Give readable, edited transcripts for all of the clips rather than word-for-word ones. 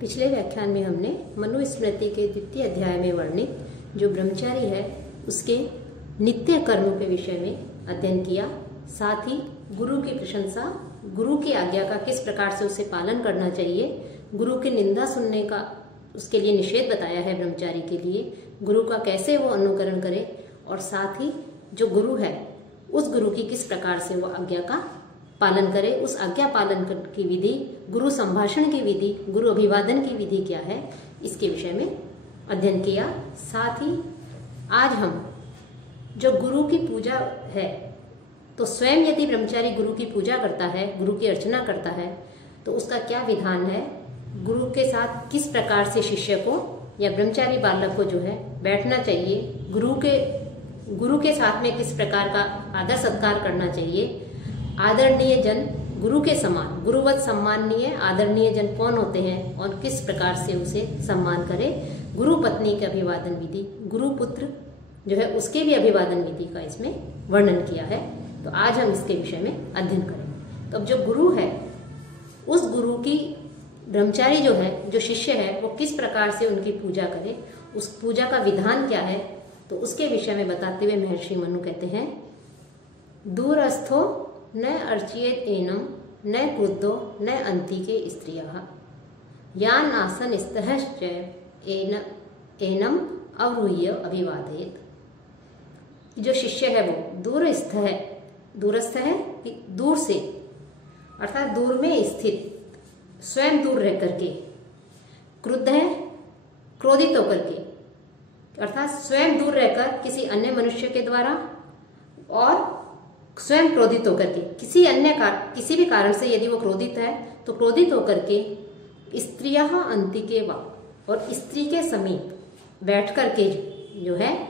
पिछले व्याख्यान में हमने मनुस्मृति के द्वितीय अध्याय में वर्णित जो ब्रह्मचारी है उसके नित्य कर्म के विषय में अध्ययन किया। साथ ही गुरु की प्रशंसा, गुरु की आज्ञा का किस प्रकार से उसे पालन करना चाहिए, गुरु की निंदा सुनने का उसके लिए निषेध बताया है ब्रह्मचारी के लिए, गुरु का कैसे वो अनुकरण करे और साथ ही जो गुरु है उस गुरु की किस प्रकार से वो आज्ञा का पालन करे, उस आज्ञा पालन की विधि, गुरु संभाषण की विधि, गुरु अभिवादन की विधि क्या है, इसके विषय में अध्ययन किया। साथ ही आज हम जो गुरु की पूजा है, तो स्वयं यदि ब्रह्मचारी गुरु की पूजा करता है, गुरु की अर्चना करता है, तो उसका क्या विधान है, गुरु के साथ किस प्रकार से शिष्य को या ब्रह्मचारी बालक को जो है बैठना चाहिए, गुरु के साथ में किस प्रकार का आदर सत्कार करना चाहिए, आदरणीय जन गुरु के समान, गुरुवत सम्माननीय आदरणीय जन कौन होते हैं और किस प्रकार से उसे सम्मान करे, गुरु पत्नी के अभिवादन विधि, गुरु पुत्र जो है उसके भी अभिवादन विधि का इसमें वर्णन किया है। तो आज हम इसके विषय में अध्ययन करेंगे। तो अब जो गुरु है उस गुरु की ब्रह्मचारी जो है, जो शिष्य है, वो किस प्रकार से उनकी पूजा करे, उस पूजा का विधान क्या है, तो उसके विषय में बताते हुए महर्षि मनु कहते हैं, दूरस्थो न अर्चयेत एनम न क्रुद्धो न अंतिके स्त्रियः यान आसन स्तश्च एनम अवरुह्य अभिवादयेत। जो शिष्य है वो दूरस्थ है कि दूर से, अर्थात दूर में स्थित, स्वयं दूर रह करके, क्रुद्ध है क्रोधित होकर के, अर्थात स्वयं दूर रहकर किसी अन्य मनुष्य के द्वारा और स्वयं क्रोधित होकर के किसी भी कारण से यदि वो क्रोधित है तो क्रोधित होकर के स्त्रियः अंतिके वा, और स्त्री के समीप बैठ करके जो है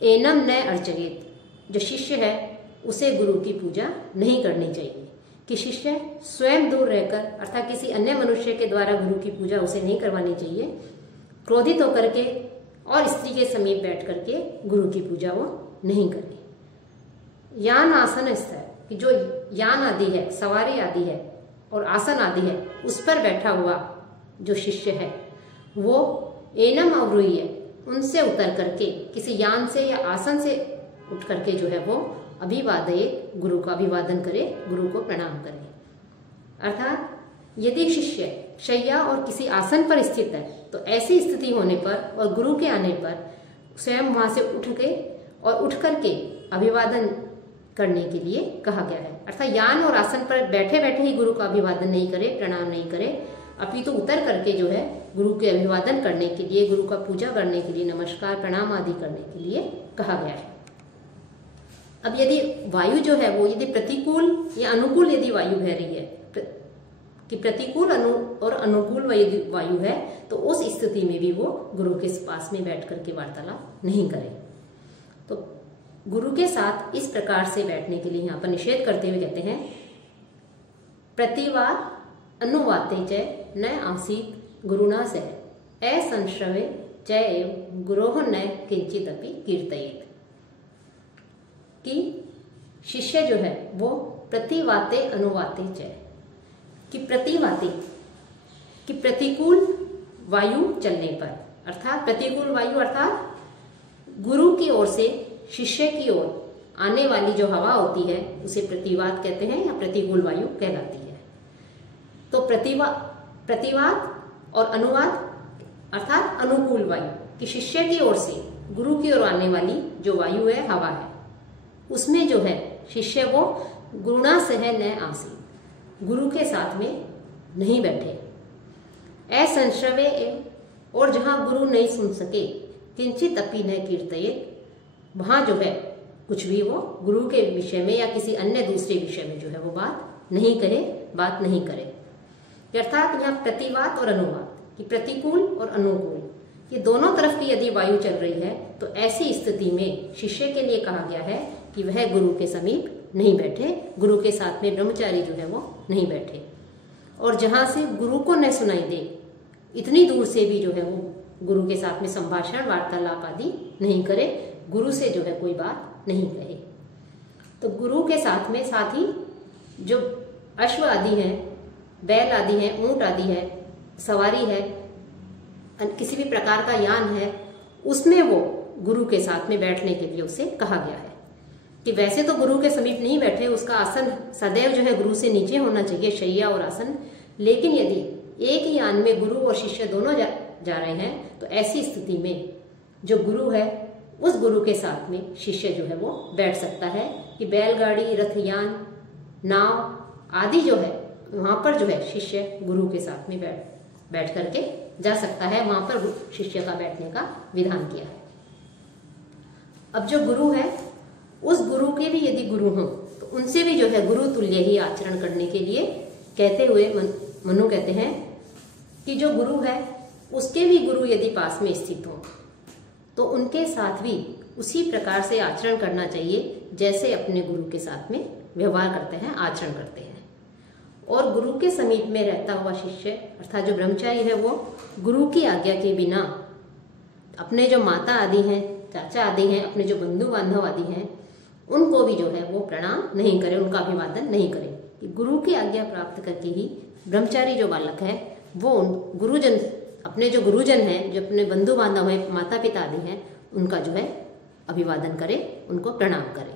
एनम न अर्चयेत, जो शिष्य है उसे गुरु की पूजा नहीं करनी चाहिए। कि शिष्य स्वयं दूर रहकर, अर्थात किसी अन्य मनुष्य के द्वारा गुरु की पूजा उसे नहीं करवानी चाहिए, क्रोधित होकर के और स्त्री के समीप बैठ करके गुरु की पूजा वो नहीं करे। यान आसन स्थिर, कि जो यान आदि है, सवारी आदि है और आसन आदि है, उस पर बैठा हुआ जो शिष्य है वो एनम अवरुह्य, उनसे उतर करके, किसी यान से या आसन से उठ करके जो है वो अभिवादये, गुरु का अभिवादन करे, गुरु को प्रणाम करे। अर्थात यदि शिष्य शैया और किसी आसन पर स्थित है तो ऐसी स्थिति होने पर और गुरु के आने पर स्वयं वहां से उठ के और उठ करके अभिवादन करने के लिए कहा गया है। अर्थात यान और आसन पर बैठे बैठे ही गुरु का अभिवादन नहीं करे, प्रणाम नहीं करे, अपितु उतर करके जो है गुरु के अभिवादन करने के लिए, गुरु का पूजा करने के लिए, नमस्कार प्रणाम आदि करने के लिए कहा गया है। अब यदि वायु जो है वो यदि प्रतिकूल या अनुकूल यदि वायु बह रही है, कि प्रतिकूल और अनुकूल वायु है, तो उस स्थिति में भी वो गुरु के पास में बैठ करके वार्तालाप नहीं करे। तो गुरु के साथ इस प्रकार से बैठने के लिए यहाँ पर निषेध करते हुए कहते हैं, प्रतिवाद अनुवाते च न आसीत गुरुना से असंश्रवे च गुरोह न किंचित अपि कीर्तयेत। कि शिष्य जो है वो प्रतिवाते अनुवाते च, कि प्रतिवाते, कि प्रतिकूल वायु चलने पर, अर्थात प्रतिकूल वायु अर्थात गुरु की ओर से शिष्य की ओर आने वाली जो हवा होती है उसे प्रतिवाद कहते हैं या प्रतिकूल वायु कहलाती है। तो प्रतिवाद और अनुवाद अर्थात अनुकूल वायु, कि शिष्य की ओर से गुरु की ओर आने वाली जो वायु है, हवा है, उसमें जो है शिष्य वो गुरुणा सह न आसी, गुरु के साथ में नहीं बैठे, असंश्रवे, और जहां गुरु नहीं सुन सके, किंचित अपि न कीर्तयेत, वहां जो है कुछ भी वो गुरु के विषय में या किसी अन्य दूसरे विषय में जो है वो बात नहीं करे। अर्थात यहाँ प्रतिवाद और अनुवाद, कि प्रतिकूल और अनुकूल, ये दोनों तरफ की यदि वायु चल रही है तो ऐसी स्थिति में शिष्य के लिए कहा गया है कि वह गुरु के समीप नहीं बैठे, गुरु के साथ में ब्रह्मचारी जो है वो नहीं बैठे, और जहां से गुरु को न सुनाई दे इतनी दूर से भी जो है वो गुरु के साथ में संभाषण वार्तालाप आदि नहीं करे, गुरु से जो है कोई बात नहीं कहे। तो गुरु के साथ में साथ ही जो अश्व आदि हैं, बैल आदि हैं, ऊंट आदि है, सवारी है, किसी भी प्रकार का यान है, उसमें वो गुरु के साथ में बैठने के लिए उसे कहा गया है। कि वैसे तो गुरु के समीप नहीं बैठे, उसका आसन सदैव जो है गुरु से नीचे होना चाहिए, शैया और आसन। लेकिन यदि एक ही यान में गुरु और शिष्य दोनों जा रहे हैं तो ऐसी स्थिति में जो गुरु है उस गुरु के साथ में शिष्य जो है वो बैठ सकता है। कि बैलगाड़ी, रथयान, नाव आदि जो है वहां पर जो है शिष्य गुरु के साथ में बैठ करके जा सकता है। वहां पर शिष्य का बैठने का विधान किया है। अब जो गुरु है उस गुरु के भी यदि गुरु हों तो उनसे भी जो है गुरु तुल्य ही आचरण करने के लिए कहते हुए मनु कहते हैं कि जो गुरु है उसके भी गुरु यदि पास में स्थित हो तो उनके साथ भी उसी प्रकार से आचरण करना चाहिए जैसे अपने गुरु के साथ में व्यवहार करते हैं, आचरण करते हैं। और गुरु के समीप में रहता हुआ शिष्य अर्थात जो ब्रह्मचारी है वो गुरु की आज्ञा के बिना अपने जो माता आदि हैं, चाचा आदि हैं, अपने जो बंधु बांधव आदि हैं उनको भी जो है वो प्रणाम नहीं करे, उनका अभिवादन नहीं करे। कि गुरु की आज्ञा प्राप्त करके ही ब्रह्मचारी जो बालक है वो गुरुजन, अपने जो गुरुजन हैं, जो अपने बंधु बांधव हैं, माता पिता आदि हैं, उनका जो है अभिवादन करे, उनको प्रणाम करे।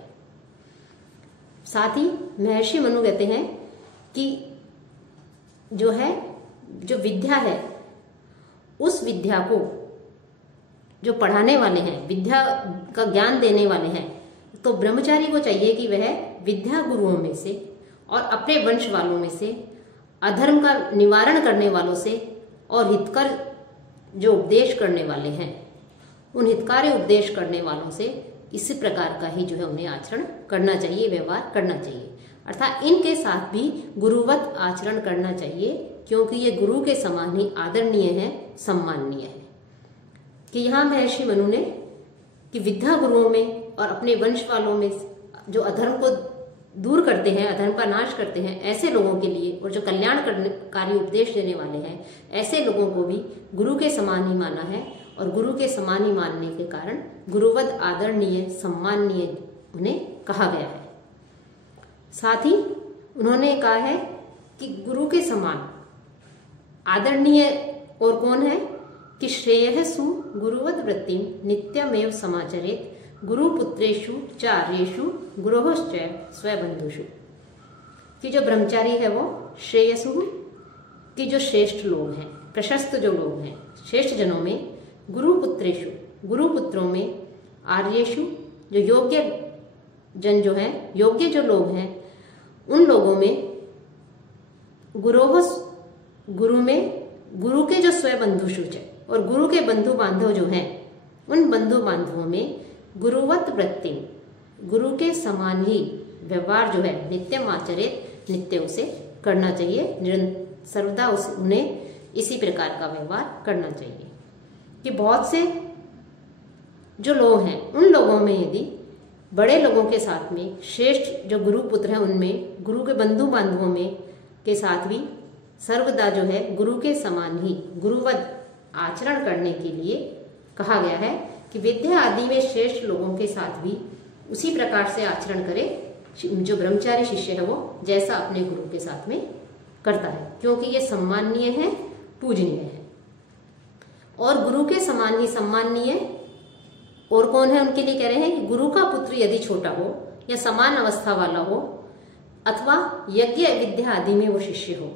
साथ ही महर्षि मनु कहते हैं कि जो विद्या है उस विद्या को जो पढ़ाने वाले हैं, विद्या का ज्ञान देने वाले हैं, तो ब्रह्मचारी को चाहिए कि वह विद्या गुरुओं में से और अपने वंश वालों में से, अधर्म का निवारण करने वालों से और हितकर जो उपदेश करने वाले हैं उन हितकारी उपदेश करने वालों से इसी प्रकार का ही जो है उन्हें आचरण करना चाहिए, व्यवहार करना चाहिए। अर्थात इनके साथ भी गुरुवत आचरण करना चाहिए क्योंकि ये गुरु के समान ही आदरणीय है, सम्माननीय है। कि यहाँ महर्षि मनु ने कि विद्या गुरुओं में और अपने वंश वालों में जो अधर्म को दूर करते हैं, अधर्म का नाश करते हैं, ऐसे लोगों के लिए और जो कल्याणकारी उपदेश देने वाले हैं ऐसे लोगों को भी गुरु के समान ही माना है। और गुरु के समान ही मानने के कारण गुरुवत आदरणीय, सम्माननीय उन्हें कहा गया है। साथ ही उन्होंने कहा है कि गुरु के समान आदरणीय और कौन है कि श्रेयः सु गुरुवत वृत्तिम नित्यमेव समाचरेत गुरुपुत्रेषु चार्येषु गुरोश्च स्वबंधुषु। कि जो ब्रह्मचारी है वो श्रेयसु कि जो श्रेष्ठ लोग हैं, प्रशस्त जो लोग हैं, श्रेष्ठ जनों में, गुरुपुत्रेषु गुरुपुत्रों में, आर्येषु जो योग्य जन जो है, योग्य जो लोग हैं उन लोगों में, गुरु में, गुरु के जो स्वबंधुषु और गुरु के बंधु बांधव जो हैं उन बंधु बांधवों में गुरुवत वृत्ति, गुरु के समान ही व्यवहार जो है नित्यम आचरित, नित्य उसे करना चाहिए, सर्वदा उन्हें इसी प्रकार का व्यवहार करना चाहिए। कि बहुत से जो लोग हैं उन लोगों में यदि बड़े लोगों के साथ में श्रेष्ठ जो गुरु पुत्र हैं उनमें, गुरु के बंधु बांधवों में के साथ भी सर्वदा जो है गुरु के समान ही गुरुवत आचरण करने के लिए कहा गया है। कि विद्या आदि में श्रेष्ठ लोगों के साथ भी उसी प्रकार से आचरण करे जो ब्रह्मचारी शिष्य है वो जैसा अपने गुरु के साथ में करता है, क्योंकि ये सम्माननीय है, पूजनीय है। और गुरु के समान ही सम्माननीय और कौन है उनके लिए कह रहे हैं कि गुरु का पुत्र यदि छोटा हो या समान अवस्था वाला हो अथवा यज्ञ विद्या आदि में वो शिष्य हो,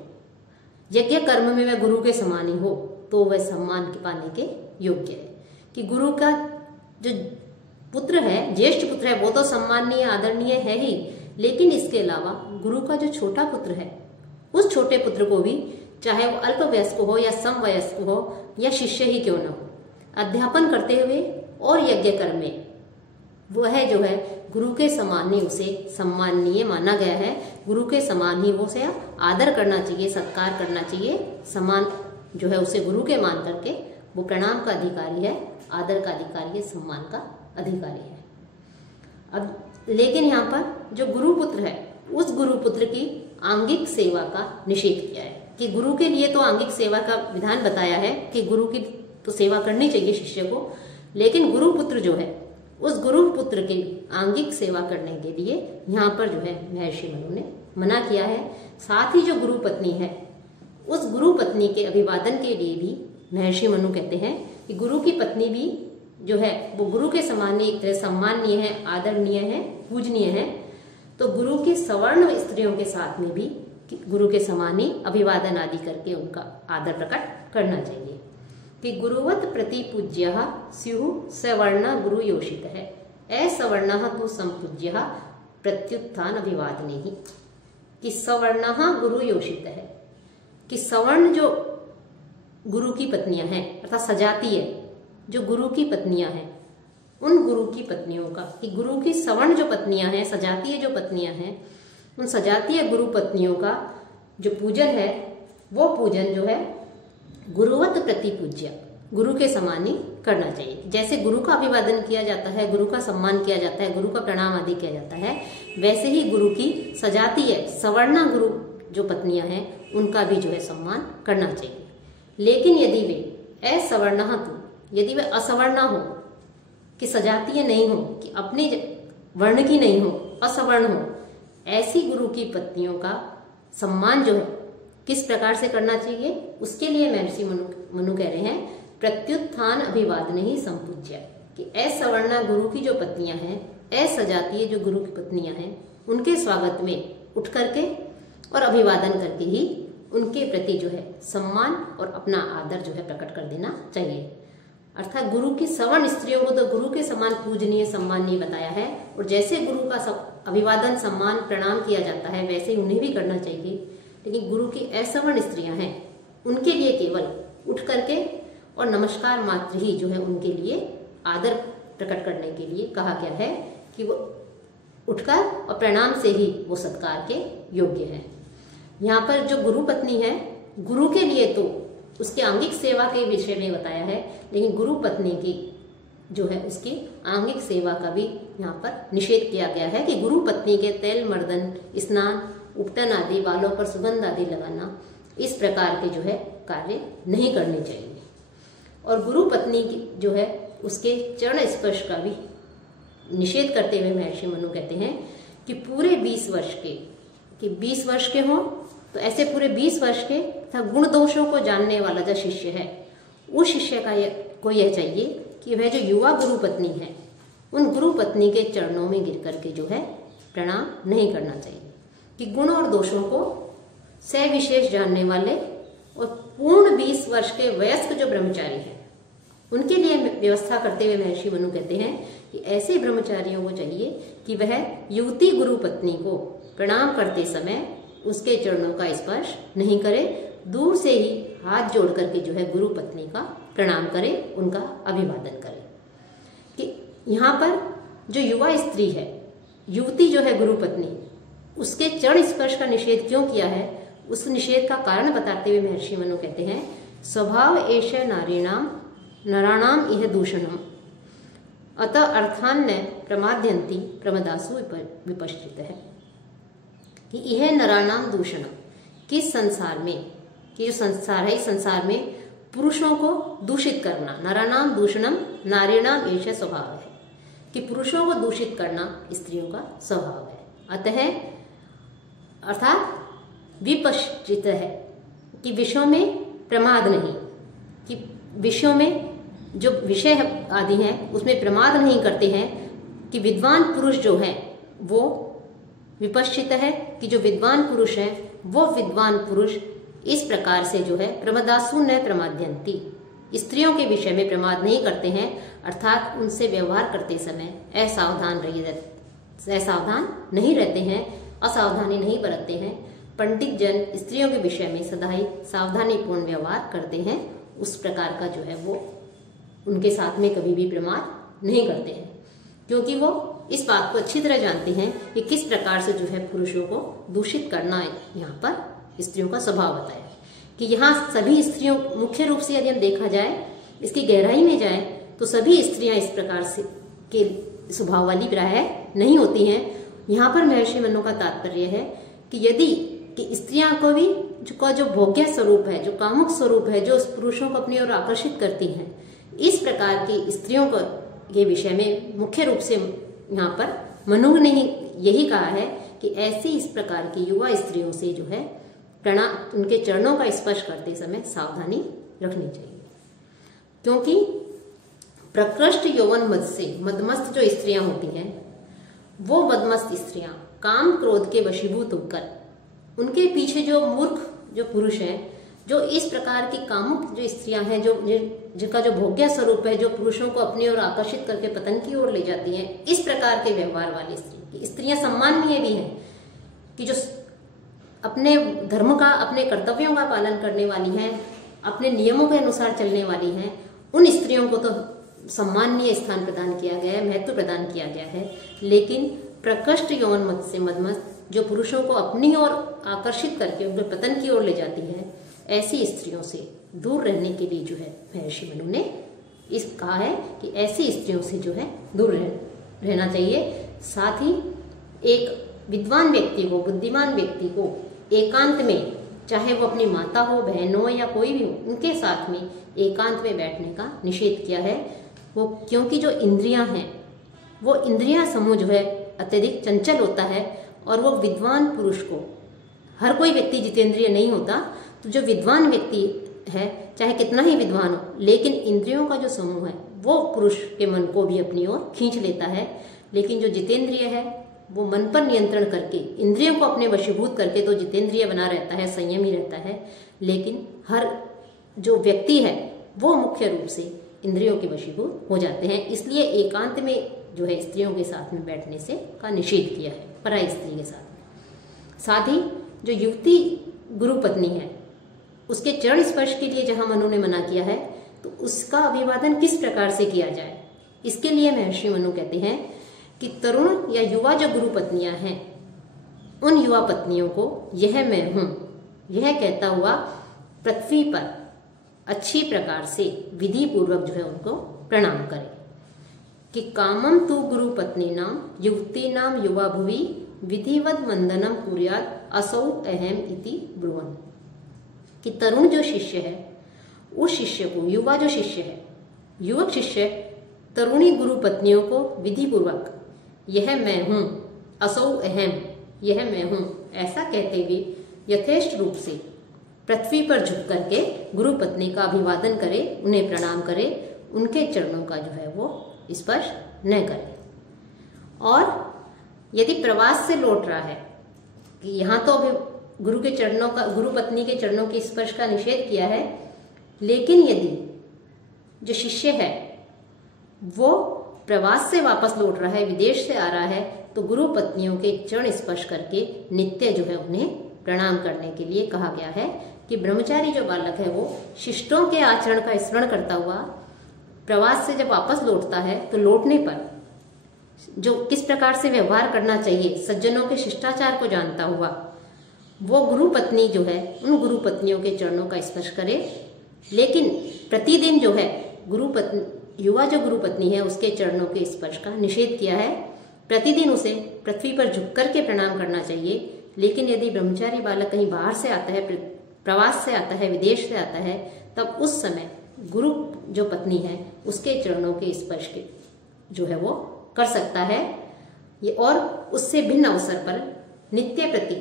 यज्ञ कर्म में वह गुरु के समान ही हो तो वह सम्मान पाने के योग्य है। कि गुरु का जो पुत्र है, ज्येष्ठ पुत्र है, वो तो सम्माननीय, आदरणीय है ही, लेकिन इसके अलावा गुरु का जो छोटा पुत्र है उस छोटे पुत्र को भी, चाहे वो अल्प वयस्क हो या समवयस्क हो या शिष्य ही क्यों न हो, अध्यापन करते हुए और यज्ञ कर्म में वह जो है गुरु के समान ही उसे सम्माननीय माना गया है। गुरु के समान ही वो उसे आदर करना चाहिए, सत्कार करना चाहिए, समान जो है उसे गुरु के मान करके वो प्रणाम का अधिकारी है, आदर का अधिकारी है, सम्मान का अधिकारी है। अब लेकिन यहाँ पर जो गुरुपुत्र है उस गुरुपुत्र की आंगिक सेवा का निषेध किया है। कि गुरु के लिए तो आंगिक सेवा का विधान बताया है कि गुरु की तो सेवा करनी चाहिए शिष्य को, लेकिन गुरुपुत्र जो है उस गुरुपुत्र की आंगिक सेवा करने के लिए यहाँ पर जो है महर्षि मनु ने मना किया है। साथ ही जो गुरु पत्नी है उस गुरु पत्नी के अभिवादन के लिए भी महर्षि मनु कहते हैं कि गुरु की पत्नी भी जो है वो गुरु के समान एक तरह सम्माननीय है, आदरणीय है, पूजनीय है। तो गुरु की सवर्ण स्त्रियों के साथ में भी गुरु के समान ही अभिवादन आदि करके उनका आदर प्रकट करना चाहिए। कि गुरुवत प्रति पूज्य स्युः सवर्ण गुरु योषित है, असवर्ण तो संपूज्य प्रत्युत्थान अभिवादने ही। कि सवर्ण गुरु योषित है, कि सवर्ण जो गुरु की पत्नियां हैं अर्थात सजातीय जो गुरु की पत्नियां हैं, उन गुरु की पत्नियों का, कि गुरु की सवर्ण जो पत्नियां हैं, सजातीय जो पत्नियां हैं, उन सजातीय गुरु पत्नियों का जो पूजन है वो पूजन जो है गुरुवत प्रति पूज्य, गुरु के समान ही करना चाहिए। जैसे गुरु का अभिवादन किया जाता है, गुरु का सम्मान किया जाता है, गुरु का प्रणाम आदि किया जाता है, वैसे ही गुरु की सजातीय सवर्ण गुरु जो पत्नियां हैं उनका भी जो है सम्मान करना चाहिए। लेकिन यदि वे असवर्ण तो, यदि वे असवर्ण हो, कि सजातीय नहीं हो, कि अपने वर्ण की नहीं हो, असवर्ण हो, ऐसी गुरु की पत्नियों का सम्मान जो है किस प्रकार से करना चाहिए, उसके लिए महर्षि मनु कह रहे हैं प्रत्युत्थान अभिवादन ही संपूज्य। कि असवर्ण गुरु की जो पत्नियां हैं, असजातीय जो गुरु की पत्नियां हैं, उनके स्वागत में उठ करके और अभिवादन करके ही उनके प्रति जो है सम्मान और अपना आदर जो है प्रकट कर देना चाहिए। अर्थात गुरु की सवर्ण स्त्रियों को तो गुरु के समान पूजनीय सम्माननीय बताया है, और जैसे गुरु का अभिवादन सम्मान प्रणाम किया जाता है वैसे उन्हें भी करना चाहिए। लेकिन गुरु की असवर्ण स्त्रियां हैं उनके लिए केवल उठ करके और नमस्कार मात्र ही जो है उनके लिए आदर प्रकट करने के लिए कहा गया है कि वो उठकर और प्रणाम से ही वो सत्कार के योग्य है। यहाँ पर जो गुरु पत्नी है, गुरु के लिए तो उसके आंगिक सेवा के विषय में बताया है, लेकिन गुरु पत्नी की जो है उसकी आंगिक सेवा का भी यहाँ पर निषेध किया गया है कि गुरु पत्नी के तेल मर्दन, स्नान, उपटन आदि, बालों पर सुगंध आदि लगाना, इस प्रकार के जो है कार्य नहीं करने चाहिए। और गुरु पत्नी की जो है उसके चरण स्पर्श का भी निषेध करते हुए महर्षि मनु कहते हैं कि पूरे 20 वर्ष के, कि 20 वर्ष के हों तो ऐसे पूरे 20 वर्ष के तथा गुण दोषों को जानने वाला जो शिष्य है, उस शिष्य को यह चाहिए कि वह जो युवा गुरु पत्नी है उन गुरु पत्नी के चरणों में गिर करके जो है प्रणाम नहीं करना चाहिए। कि गुण और दोषों को सविशेष जानने वाले और पूर्ण 20 वर्ष के वयस्क जो ब्रह्मचारी है उनके लिए व्यवस्था करते हुए महर्षि मनु कहते हैं कि ऐसे ब्रह्मचारियों को चाहिए कि वह युवती गुरु पत्नी को प्रणाम करते समय उसके चरणों का स्पर्श नहीं करे, दूर से ही हाथ जोड़ करके जो है गुरु पत्नी का प्रणाम करे, उनका अभिवादन करे। कि यहाँ पर जो युवा स्त्री है, युवती जो है गुरु पत्नी, उसके चरण स्पर्श का निषेध क्यों किया है, उस निषेध का कारण बताते हुए महर्षि मनु कहते हैं स्वभाव एष नारीणाम नराणाम इह दूषणम अतः अर्थान न प्रमाद्यंती प्रमदासु विपश्चित है। कि यह नराणाम दूषणम, किस संसार में, कि जो संसार है इस संसार में पुरुषों को दूषित करना, नराणाम दूषणम नारीणाम एष स्वभाव है, कि पुरुषों को दूषित करना स्त्रियों का स्वभाव है। अतः अर्थात विपश्चित है, कि विषयों में प्रमाद नहीं, कि विषयों में जो विषय आदि हैं उसमें प्रमाद नहीं करते हैं। कि विद्वान पुरुष जो है वो विपश्चित है, कि जो विद्वान पुरुष है वो विद्वान पुरुष इस प्रकार से जो है प्रमदासु न प्रमाद्यंती, स्त्रियों के विषय में प्रमाद नहीं करते हैं, अर्थात उनसे व्यवहार करते समय असावधान नहीं रहते हैं, असावधानी नहीं बरतते हैं। पंडित जन स्त्रियों के विषय में सदा ही सावधानीपूर्ण व्यवहार करते हैं, उस प्रकार का जो है वो उनके साथ में कभी भी प्रमाद नहीं करते हैं, क्योंकि वो इस बात को अच्छी तरह जानते हैं कि किस प्रकार से जो है पुरुषों को दूषित करना यहाँ पर स्त्रियों का स्वभाव बताया है। कि यहाँ सभी स्त्रियों, मुख्य रूप से यदि हम देखा जाए, इसकी गहराई में जाए तो सभी स्त्रियां इस प्रकार से के स्वभाव वाली प्राय नहीं होती हैं। यहाँ पर महर्षि मनु का तात्पर्य है कि यदि कि स्त्रियां को भी जो भोग्य स्वरूप है, जो कामुक स्वरूप है, जो पुरुषों को अपनी ओर आकर्षित करती हैं, इस प्रकार की स्त्रियों को के विषय में मुख्य रूप से यहाँ पर मनु ने यही कहा है कि ऐसी इस प्रकार की युवा स्त्रियों से जो है प्रणाम उनके चरणों का स्पर्श करते समय सावधानी रखनी चाहिए, क्योंकि प्रकृष्ट यौवन मद से मदमस्त जो स्त्रियां होती हैं, वो मदमस्त स्त्रियां काम क्रोध के वशीभूत होकर उनके पीछे जो मूर्ख जो पुरुष हैं, जो इस प्रकार की कामुक जो स्त्रियां हैं, जो जिनका जो भोग्य स्वरूप है, जो पुरुषों को अपनी ओर आकर्षित करके पतन की ओर ले जाती हैं, इस प्रकार के व्यवहार वाली स्त्रियां सम्माननीय भी हैं कि जो अपने धर्म का, अपने कर्तव्यों का पालन करने वाली हैं, अपने नियमों के अनुसार चलने वाली हैं, उन स्त्रियों को तो सम्माननीय स्थान प्रदान किया गया है, महत्व प्रदान किया गया है। लेकिन प्रकृष्ट यौवन मद से मदमस्त जो पुरुषों को अपनी ओर आकर्षित करके उनके पतन की ओर ले जाती है, ऐसी स्त्रियों से दूर रहने के लिए जो है महर्षि मनु ने इस कहा है कि ऐसी स्त्रियों से जो है दूर रहना चाहिए। साथ ही एक विद्वान व्यक्ति को, बुद्धिमान व्यक्ति को एकांत में, चाहे वो अपनी माता हो, बहन हो या कोई भी हो, उनके साथ में एकांत में बैठने का निषेध किया है। वो क्योंकि जो इंद्रियां हैं, वो इंद्रिया समूह जो है अत्यधिक चंचल होता है, और वो विद्वान पुरुष को, हर कोई व्यक्ति जितेंद्रिय नहीं होता, तो जो विद्वान व्यक्ति है, चाहे कितना ही विद्वान हो, लेकिन इंद्रियों का जो समूह है वो पुरुष के मन को भी अपनी ओर खींच लेता है। लेकिन जो जितेंद्रिय है वो मन पर नियंत्रण करके, इंद्रियों को अपने वशीभूत करके तो जितेंद्रिय बना रहता है, संयमी रहता है। लेकिन हर जो व्यक्ति है वो मुख्य रूप से इंद्रियों के वशीभूत हो जाते हैं। इसलिए एकांत में जो है स्त्रियों के साथ में बैठने से का निषेध किया है, पराई स्त्री के साथ। साथ ही जो युवती गुरु पत्नी है, उसके चरण स्पर्श के लिए जहां मनु ने मना किया है, तो उसका अभिवादन किस प्रकार से किया जाए, इसके लिए महर्षि मनु कहते हैं कि तरुण या युवा जो गुरु पत्नियां हैं, उन युवा पत्नियों को यह मैं हूं, यह कहता हुआ पृथ्वी पर अच्छी प्रकार से विधि पूर्वक जो है उनको प्रणाम करें कि कामम तु गुरु पत्नी नाम युवती नाम युवा भुवि विधिवत वंदनम कुर्यात असौ अहम इति ब्रुवन्। कि तरुण जो शिष्य है, उस शिष्य को, युवा जो शिष्य है, युवक शिष्य तरुणी गुरु पत्नियों को विधि पूर्वक यह मैं हूं, असौ अहम, यह मैं हूं, ऐसा कहते हुए यथेष्ट रूप से पृथ्वी पर झुक करके गुरु पत्नी का अभिवादन करे, उन्हें प्रणाम करे, उनके चरणों का जो है वो स्पर्श न करे। और यदि प्रवास से लौट रहा है, कि यहां तो अभी गुरु के चरणों का, गुरु पत्नी के चरणों के स्पर्श का निषेध किया है, लेकिन यदि जो शिष्य है वो प्रवास से वापस लौट रहा है, विदेश से आ रहा है, तो गुरु पत्नियों के चरण स्पर्श करके नित्य जो है उन्हें प्रणाम करने के लिए कहा गया है। कि ब्रह्मचारी जो बालक है वो शिष्टों के आचरण का स्मरण करता हुआ प्रवास से जब वापस लौटता है, तो लौटने पर जो किस प्रकार से व्यवहार करना चाहिए, सज्जनों के शिष्टाचार को जानता हुआ, वो गुरु पत्नी जो है उन गुरु पत्नियों के चरणों का स्पर्श करे। लेकिन प्रतिदिन जो है गुरु पत्नी, युवा जो गुरु पत्नी है, उसके चरणों के स्पर्श का निषेध किया है। प्रतिदिन उसे पृथ्वी पर झुक करके प्रणाम करना चाहिए। लेकिन यदि ब्रह्मचारी बालक कहीं बाहर से आता है, प्रवास से आता है, विदेश से आता है, तब उस समय गुरु जो पत्नी है उसके चरणों के स्पर्श के जो है वो कर सकता है। ये और उससे भिन्न अवसर पर नित्य प्रति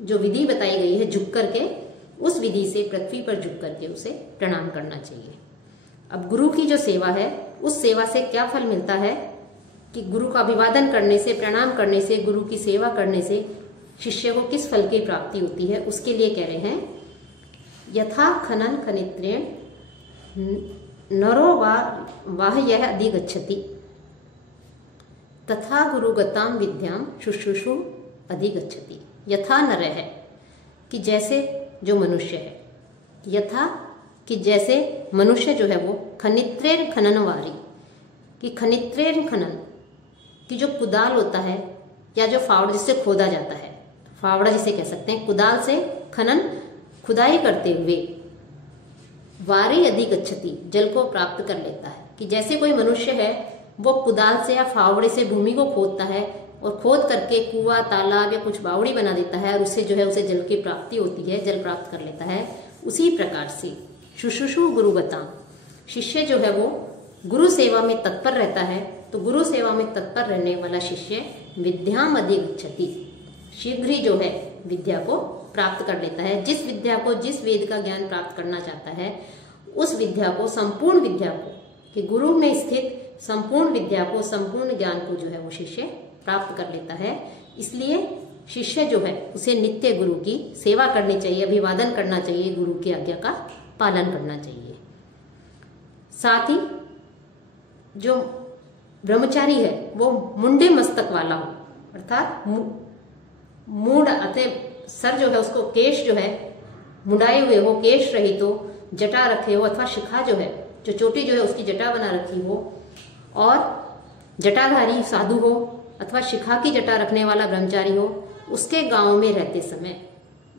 जो विधि बताई गई है, झुक करके, उस विधि से पृथ्वी पर झुक करके उसे प्रणाम करना चाहिए। अब गुरु की जो सेवा है, उस सेवा से क्या फल मिलता है कि गुरु का अभिवादन करने से, प्रणाम करने से, गुरु की सेवा करने से शिष्य को किस फल की प्राप्ति होती है, उसके लिए कह रहे हैं यथा खनन खनित्रेण नरो वाह यह अधिगच्छति तथा गुरुगताम विद्याम शुश्रूषु अधिगच्छति। यथा नर है कि जैसे जो मनुष्य है, यथा कि जैसे मनुष्य जो है वो खनित्रेण खननवारी, कि खनित्रेण खनन कि जो कुदाल होता है या जो फावड़ा जिससे खोदा जाता है, फावड़ा जिसे कह सकते हैं, कुदाल से खनन खुदाई करते हुए वारी अधिगच्छति जल को प्राप्त कर लेता है। कि जैसे कोई मनुष्य है वो कुदाल से या फावड़े से भूमि को खोदता है और खोद करके कुआं, तालाब या कुछ बावड़ी बना देता है और उससे जो है उसे जल की प्राप्ति होती है, जल प्राप्त कर लेता है। उसी प्रकार से शुश्रूषु गुरुगताम, शिष्य जो है वो गुरु सेवा में तत्पर रहता है, तो गुरु सेवा में तत्पर रहने वाला शिष्य विद्याम अधिगच्छति, शीघ्र ही जो है विद्या को प्राप्त कर लेता है। जिस विद्या को, जिस वेद का ज्ञान प्राप्त करना चाहता है, उस विद्या को, संपूर्ण विद्या को, कि गुरु में स्थित संपूर्ण विद्या को, संपूर्ण ज्ञान को जो है वो शिष्य प्राप्त कर लेता है। इसलिए शिष्य जो है उसे नित्य गुरु की सेवा करनी चाहिए, अभिवादन करना चाहिए, गुरु की आज्ञा का पालन करना चाहिए। साथ ही जो ब्रह्मचारी है वो मुंडे मस्तक वाला हो, अर्थात मूड अतः सर जो है उसको, केश जो है मुंडाए हुए हो, केश रहित हो, जटा रखे हो, अथवा शिखा जो है, जो चोटी जो है उसकी जटा बना रखी हो, और जटाधारी साधु हो अथवा शिखा की जटा रखने वाला ब्रह्मचारी हो, उसके गांव में रहते समय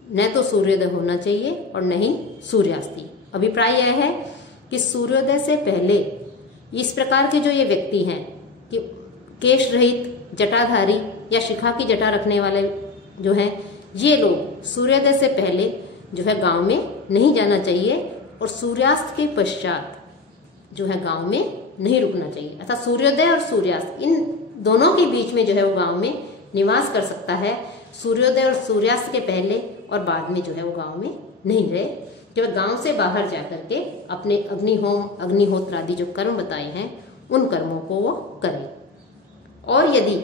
न तो सूर्योदय होना चाहिए और न ही सूर्यास्ती। अभिप्राय यह है कि सूर्योदय से पहले इस प्रकार के जो ये व्यक्ति हैं कि केश रहित, जटाधारी या शिखा की जटा रखने वाले जो हैं, ये लोग सूर्योदय से पहले जो है गांव में नहीं जाना चाहिए, और सूर्यास्त के पश्चात जो है गांव में नहीं रुकना चाहिए। अर्थात सूर्योदय और सूर्यास्त इन दोनों के बीच में जो है वो गांव में निवास कर सकता है। सूर्योदय और सूर्यास्त के पहले और बाद में जो है वो गांव में नहीं रहे, केवल गांव से बाहर जाकर के अपने अग्निहोम, अग्निहोत्र आदि जो कर्म बताए हैं उन कर्मों को वो करे। और यदि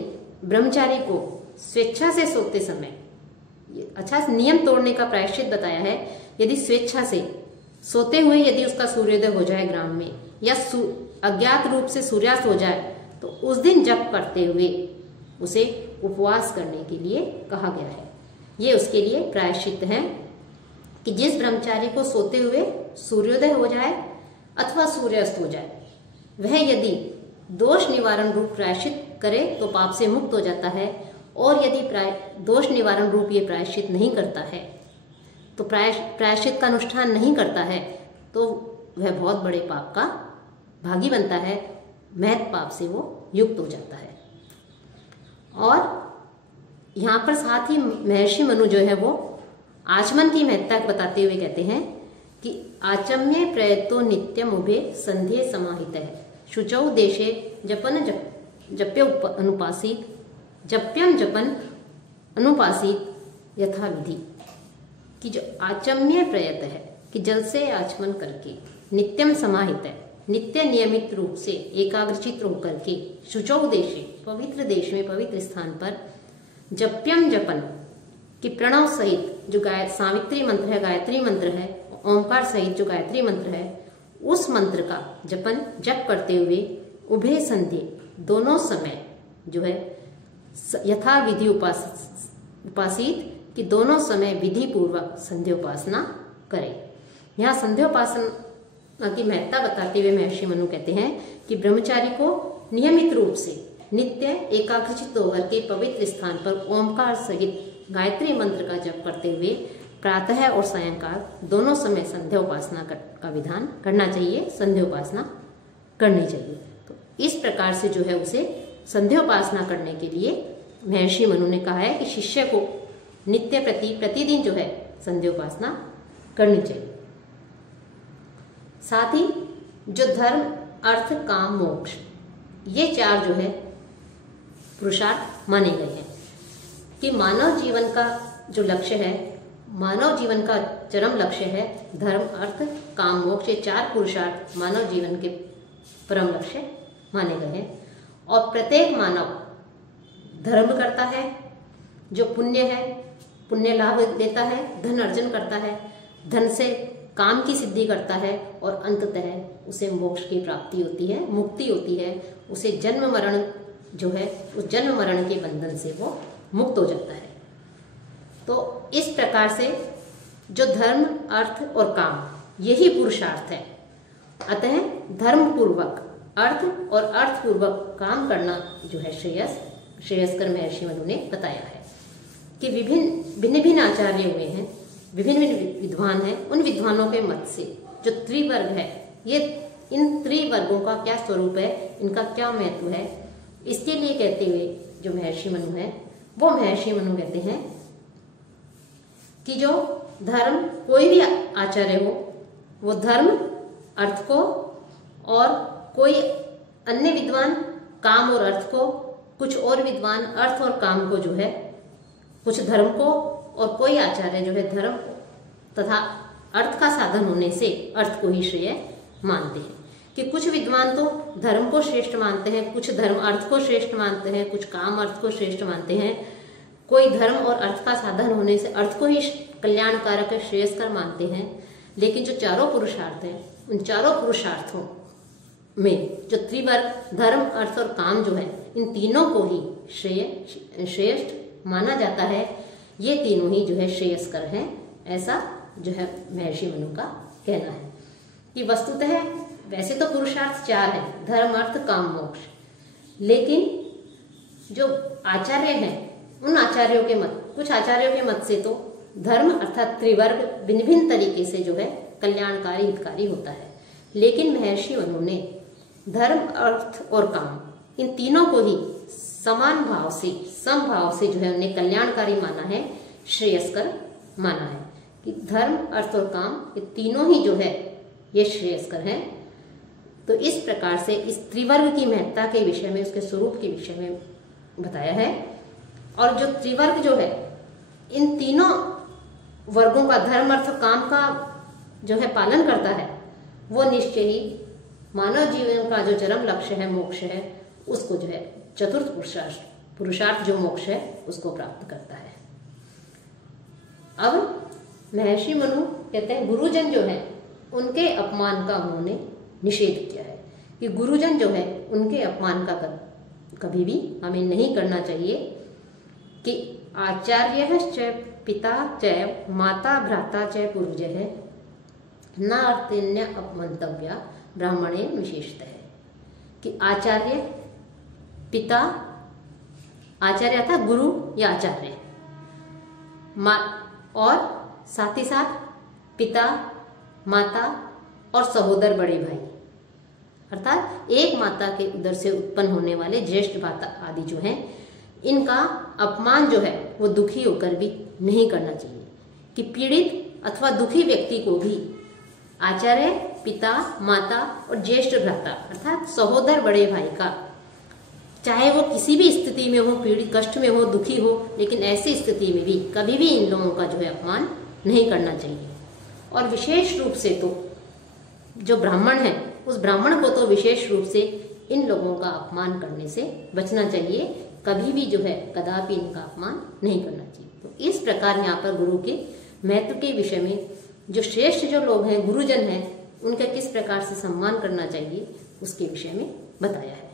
ब्रह्मचारी को स्वेच्छा से सोते समय, अच्छा नियम तोड़ने का प्रायश्चित बताया है, यदि स्वेच्छा से सोते हुए यदि उसका सूर्योदय हो जाए ग्राम में, या अज्ञात रूप से सूर्यास्त हो जाए, तो उस दिन जप करते हुए उसे उपवास करने के लिए कहा गया है। ये उसके लिए प्रायश्चित है कि जिस ब्रह्मचारी को सोते हुए सूर्योदय हो जाए अथवा सूर्यास्त हो जाए, वह यदि दोष निवारण रूप प्रायश्चित करे तो पाप से मुक्त हो जाता है, और यदि दोष निवारण रूप ये प्रायश्चित नहीं करता है, तो प्रायश्चित का अनुष्ठान नहीं करता है, तो वह बहुत बड़े पाप का भागी बनता है, महत् पाप से वो युक्त हो जाता है। और यहाँ पर साथ ही महर्षि मनु जो है वो आचमन की महत्ता बताते हुए कहते हैं कि आचम्य प्रयतो नित्यम उभे संध्ये समाहित है, शुचौ देशे जपन जप्य अनुपासित, जप्यम जपन अनुपासित यथा विधि। कि जो आचम्य प्रयत है कि जल से आचमन करके, नित्यम समाहित है, नित्य नियमित रूप से एकाग्रचित होकर के, शुचौ देशे पवित्र देश में, पवित्र स्थान पर, जप्यम जपन कि प्रणव सहित जो सावित्री मंत्र है, गायत्री मंत्र है, ओंकार सहित जो गायत्री मंत्र है, उस मंत्र का जपन जप करते हुए, उभय संध्य दोनों समय जो है यथा विधि उपासित कि दोनों समय विधि पूर्वक संध्योपासना करें। यहाँ संध्योपासना की महत्ता बताते हुए महर्षि मनु कहते हैं कि ब्रह्मचारी को नियमित रूप से नित्य एकाग्रचित्त होकर के पवित्र स्थान पर ओंकार सहित गायत्री मंत्र का जप करते हुए प्रातः और सायंकाल दोनों समय संध्योपासना का विधान करना चाहिए, संध्योपासना करनी चाहिए। तो इस प्रकार से जो है उसे संध्योपासना करने के लिए महर्षि मनु ने कहा है कि शिष्य को नित्य प्रतिदिन जो है संध्योपासना करनी चाहिए। साथ ही जो धर्म, अर्थ, काम, मोक्ष, ये चार जो है पुरुषार्थ माने गए हैं कि मानव जीवन का जो लक्ष्य है, मानव जीवन का चरम लक्ष्य है धर्म, अर्थ, काम, मोक्ष। ये चार पुरुषार्थ मानव जीवन के परम लक्ष्य माने गए हैं। और प्रत्येक मानव धर्म करता है, जो पुण्य है, पुण्य लाभ देता है, धन अर्जन करता है, धन से काम की सिद्धि करता है, और अंततः उसे मोक्ष की प्राप्ति होती है, मुक्ति होती है, उसे जन्म मरण जो है उस जन्म मरण के बंधन से वो मुक्त हो जाता है। तो इस प्रकार से जो धर्म, अर्थ और काम यही पुरुषार्थ है। अतः धर्म पूर्वक अर्थ और अर्थ पूर्वक काम करना जो है श्रेयस्कर महर्षि मनु ने बताया है कि भिन्न भिन्न आचार्य हुए हैं, विभिन्न विद्वान हैं, उन विद्वानों के मत से जो त्रिवर्ग है, ये इन त्रिवर्गों का क्या स्वरूप है, इनका क्या महत्व है, इसके लिए कहते हुए जो महर्षि मनु है वो महर्षि मनु कहते हैं कि जो धर्म, कोई भी आचार्य हो वो धर्म, अर्थ को, और कोई अन्य विद्वान काम और अर्थ को, कुछ और विद्वान अर्थ और काम को जो है, कुछ धर्म को और कोई आचार्य जो है धर्म तथा अर्थ का साधन होने से अर्थ को ही श्रेय मानते हैं। कि कुछ विद्वान तो धर्म को श्रेष्ठ मानते हैं, कुछ धर्म अर्थ को श्रेष्ठ मानते हैं, कुछ काम अर्थ को श्रेष्ठ मानते हैं। कोई धर्म और अर्थ का साधन होने से अर्थ को ही कल्याणकारक श्रेयस्कर मानते हैं। लेकिन जो चारों पुरुषार्थ हैं, उन चारों पुरुषार्थों में जो त्रिवर्ग धर्म अर्थ और काम जो है, इन तीनों को ही श्रेष्ठ माना जाता है। ये तीनों ही जो है श्रेयस्कर हैं, ऐसा जो है महर्षि मनु का कहना है। कि वस्तुतः वैसे तो पुरुषार्थ चार है, धर्म अर्थ काम मोक्ष, लेकिन जो आचार्य हैं उन आचार्यों के मत, कुछ आचार्यों के मत से तो धर्म अर्थात त्रिवर्ग भिन्न भिन्न तरीके से जो है कल्याणकारी हितकारी होता है। लेकिन महर्षि मनु ने धर्म अर्थ और काम इन तीनों को ही समान भाव से समभाव से जो है उन्हें कल्याणकारी माना है, श्रेयस्कर माना है। कि धर्म अर्थ और काम ये तीनों ही जो है ये श्रेयस्कर हैं। तो इस प्रकार से इस त्रिवर्ग की महत्ता के विषय में, उसके स्वरूप के विषय में बताया है। और जो त्रिवर्ग जो है इन तीनों वर्गों का, धर्म अर्थ काम का जो है पालन करता है, वो निश्चय ही मानव जीवन का जो चरम लक्ष्य है, मोक्ष है, उसको जो है चतुर्थ पुरुषार्थ जो मोक्ष है उसको प्राप्त करता है। अब महर्षि मनु कहते हैं गुरुजन जो है उनके अपमान का उन्होंने निषेध किया है। कि गुरुजन जो है उनके अपमान का कभी भी हमें नहीं करना चाहिए। कि आचार्य च पिता च माता भ्राता च पूर्वजः न अर्त्यन्य अपमंतव्या ब्राह्मणे विशेषतः। कि आचार्य पिता, आचार्य था गुरु या आचार्य, और साथ ही साथ पिता, माता और सहोदर बड़े भाई, अर्थात एक माता के उदर से उत्पन्न होने वाले ज्येष्ठ भ्राता आदि जो हैं, इनका अपमान जो है वो दुखी होकर भी नहीं करना चाहिए। कि पीड़ित अथवा दुखी व्यक्ति को भी आचार्य, पिता, माता और ज्येष्ठ भ्राता अर्थात सहोदर बड़े भाई का, चाहे वो किसी भी स्थिति में हो, पीड़ित कष्ट में हो, दुखी हो, लेकिन ऐसी स्थिति में भी कभी भी इन लोगों का जो है अपमान नहीं करना चाहिए। और विशेष रूप से तो जो ब्राह्मण है, उस ब्राह्मण को तो विशेष रूप से इन लोगों का अपमान करने से बचना चाहिए। कभी भी जो है कदापि इनका अपमान नहीं करना चाहिए। तो इस प्रकार यहाँ पर गुरु के महत्व के विषय में जो श्रेष्ठ जो लोग हैं, गुरुजन हैं, उनका किस प्रकार से सम्मान करना चाहिए उसके विषय में बताया है।